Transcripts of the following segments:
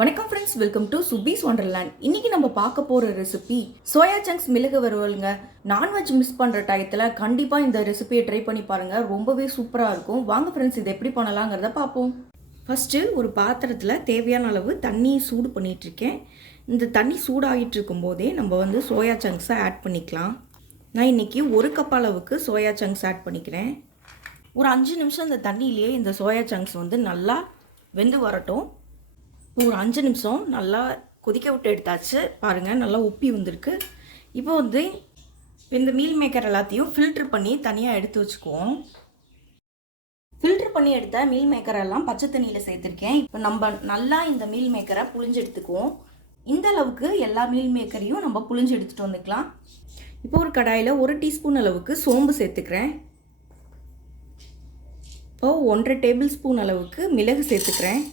வணக்கம் friends, welcome to சுபீஸ் wonderland. இன்னைக்கு நம்ம பார்க்க போகிற ரெசிபி சோயா சங்க்ஸ் மிளகு வறுவலுங்க. நான்வெஜ் மிஸ் பண்ணுற டயத்தில் கண்டிப்பாக இந்த ரெசிபியை ட்ரை பண்ணி பாருங்கள். ரொம்பவே சூப்பராக இருக்கும். வாங்க ஃப்ரெண்ட்ஸ், இது எப்படி பண்ணலாங்கிறத பார்ப்போம். ஃபஸ்ட்டு ஒரு பாத்திரத்தில் தேவையான அளவு தண்ணி சூடு பண்ணிகிட்ருக்கேன். இந்த தண்ணி சூடாகிட்டு இருக்கும்போதே நம்ம சோயா சங்க்ஸை ஆட் பண்ணிக்கலாம். நான் இன்றைக்கி 1 கப் அளவுக்கு சோயா சங்க்ஸ் ஆட் பண்ணிக்கிறேன். ஒரு 5 நிமிஷம் இந்த தண்ணியிலேயே இந்த சோயா சங்க்ஸ் நல்லா வெந்து வரட்டும். ஒரு 5 நிமிஷம் நல்லா கொதிக்க விட்டு எடுத்தாச்சு. பாருங்கள், நல்லா உப்பி வந்திருக்கு. இப்போ இந்த மீல் மேக்கர் எல்லாத்தையும் ஃபில்ட்ரு பண்ணி தனியாக எடுத்து வச்சுக்குவோம். ஃபில்ட்ரு பண்ணி எடுத்த மீல் மேக்கரெல்லாம் பச்சை தண்ணியில் சேர்த்துருக்கேன். இப்போ நம்ம நல்லா இந்த மீல் மேக்கரை புழிஞ்சு எடுத்துக்குவோம். இந்த அளவுக்கு எல்லா மீல் மேக்கரையும் நம்ம புழிஞ்சு எடுத்துகிட்டு வந்துக்கலாம். இப்போ ஒரு கடாயில் 1 டீஸ்பூன் அளவுக்கு சோம்பு சேர்த்துக்கிறேன். இப்போது 1.5 டேபிள் ஸ்பூன் அளவுக்கு மிளகு சேர்த்துக்கிறேன்.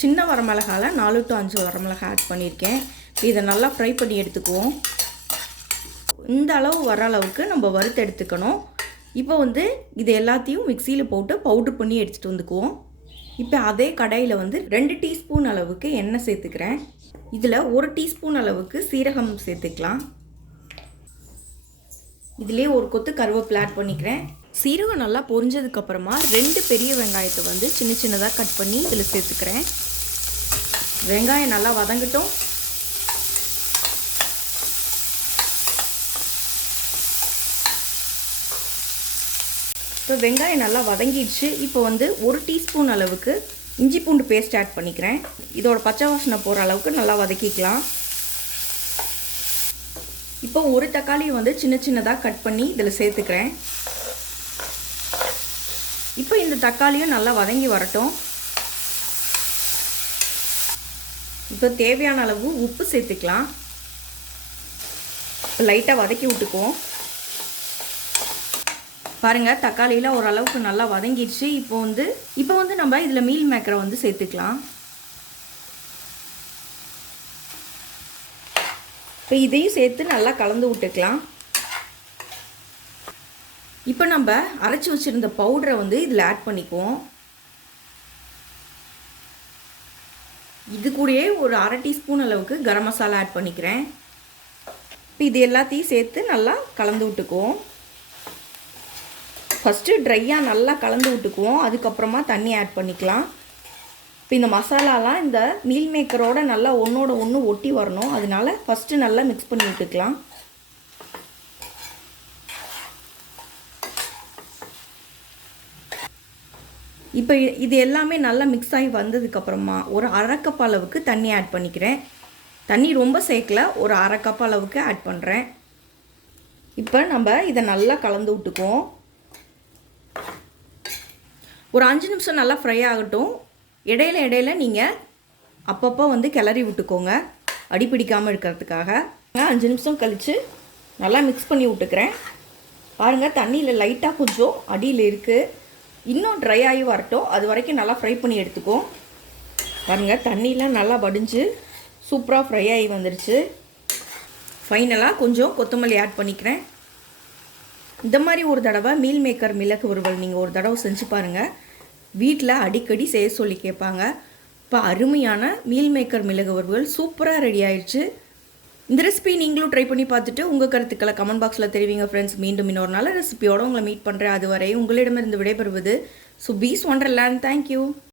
சின்ன வரமிளகாவில் 4 to 5 வரமிளகா ஆட் பண்ணியிருக்கேன். இதை நல்லா ஃப்ரை பண்ணி எடுத்துக்குவோம். இந்த அளவு வர அளவுக்கு நம்ம வறுத்து எடுத்துக்கணும். இப்போ இது எல்லாத்தையும் மிக்சியில் போட்டு பவுட்ரு பண்ணி எடுத்துகிட்டு வந்துக்குவோம். இப்போ அதே கடாயில் 2 டீஸ்பூன் அளவுக்கு எண்ணெய் சேர்த்துக்கிறேன். இதில் 1 டீஸ்பூன் அளவுக்கு சீரகம் சேர்த்துக்கலாம். இதிலே ஒரு கொத்து கருவேப்பிலை ஆட் பண்ணிக்கிறேன். சீரகம் நல்லா பொரிஞ்சதுக்கப்புறமா 2 பெரிய வெங்காயத்தை சின்ன சின்னதாக கட் பண்ணி இதில் சேர்த்துக்கிறேன். வெங்காயம் நல்லா வதங்கட்டும். இப்போ வெங்காயம் நல்லா வதங்கிடுச்சு. இப்போ 1 டீஸ்பூன் அளவுக்கு இஞ்சி பூண்டு பேஸ்ட் ஆட் பண்ணிக்கிறேன். இதோட பச்சை வாசனை போகிற அளவுக்கு நல்லா வதக்கிக்கலாம். இப்போ ஒரு தக்காளியை சின்ன சின்னதாக கட் பண்ணி இதில் சேர்த்துக்கிறேன். இப்போ இந்த தக்காளியும் நல்லா வதங்கி வரட்டும். இப்போ தேவையான அளவு உப்பு சேர்த்துக்கலாம். லைட்டாக வதக்கி விட்டுக்குவோம். பாருங்கள், தக்காளியில் ஓரளவுக்கு நல்லா வதங்கிடுச்சு. இப்போ நம்ம இதில் மீல் மேக்கரை சேர்த்துக்கலாம். இப்போ இதையும் சேர்த்து நல்லா கலந்து விட்டுக்கலாம். இப்போ நம்ம அரைச்சி வச்சுருந்த பவுடரை இதில் ஆட் பண்ணிக்குவோம். இது கூடயே ஒரு 1/2 டீஸ்பூன் அளவுக்கு கரம் மசாலா ஆட் பண்ணிக்கிறேன். இப்போ இது எல்லாத்தையும் சேர்த்து நல்லா கலந்து விட்டுக்குவோம். ஃபஸ்ட்டு ட்ரையாக நல்லா கலந்து விட்டுக்குவோம். அதுக்கப்புறமா தண்ணி ஆட் பண்ணிக்கலாம். இப்போ இந்த மசாலாலாம் இந்த மீல் மேக்கரோட நல்லா ஒன்றோட ஒன்று ஒட்டி வரணும். அதனால ஃபஸ்ட்டு நல்லா மிக்ஸ் பண்ணி விட்டுக்கலாம். இப்போ இது எல்லாமே நல்லா மிக்ஸ் ஆகி வந்ததுக்கப்புறமா ஒரு 1/2 கப் அளவுக்கு தண்ணி ஆட் பண்ணிக்கிறேன். தண்ணி ரொம்ப சேர்க்கல, ஒரு 1/2 கப் அளவுக்கு ஆட் பண்ணுறேன். இப்போ நம்ம இதை நல்லா கலந்து விட்டுக்குவோம். ஒரு 5 நிமிஷம் நல்லா ஃப்ரை ஆகட்டும். இடையில நீங்கள் அப்பப்போ கிளறி விட்டுக்கோங்க, அடி பிடிக்காமல் இருக்கிறதுக்காக. 5 நிமிஷம் கழித்து நல்லா மிக்ஸ் பண்ணி விட்டுக்கிறேன். பாருங்கள், தண்ணியில் லைட்டாக கொஞ்சம் அடியில் இருக்குது. இன்னும் ட்ரை ஆகி வரட்டும். அது வரைக்கும் நல்லா ஃப்ரை பண்ணி எடுத்துக்கும். பாருங்கள், தண்ணியெலாம் நல்லா வடிஞ்சு சூப்பராக ஃப்ரை ஆகி வந்துடுச்சு. ஃபைனலாக கொஞ்சம் கொத்தமல்லி ஆட் பண்ணிக்கிறேன். இந்த மாதிரி ஒரு தடவை மீல் மேக்கர் மிளகு வறுவல் நீங்கள் ஒரு தடவை செஞ்சு பாருங்கள். வீட்டில் அடிக்கடி செய்ய சொல்லி கேட்பாங்க. இப்போ அருமையான மீல் மேக்கர் மிளகு வறுவல் சூப்பராக ரெடி ஆயிடுச்சு. இந்த ரெசிபி நீங்களும் ட்ரை பண்ணி பார்த்துட்டு உங்கள் கருத்துக்களை கமெண்ட் பாக்ஸில் தெரிவிங்க ஃப்ரெண்ட்ஸ். மீண்டும் இன்னொரு நல்ல ரெசிபியோடு உங்களை மீட் பண்ணுறேன். அதுவரை உங்களிடமிருந்து விடைபெறுவது சுபீஸ் ஒண்டர்லேண்ட். தேங்க்யூ.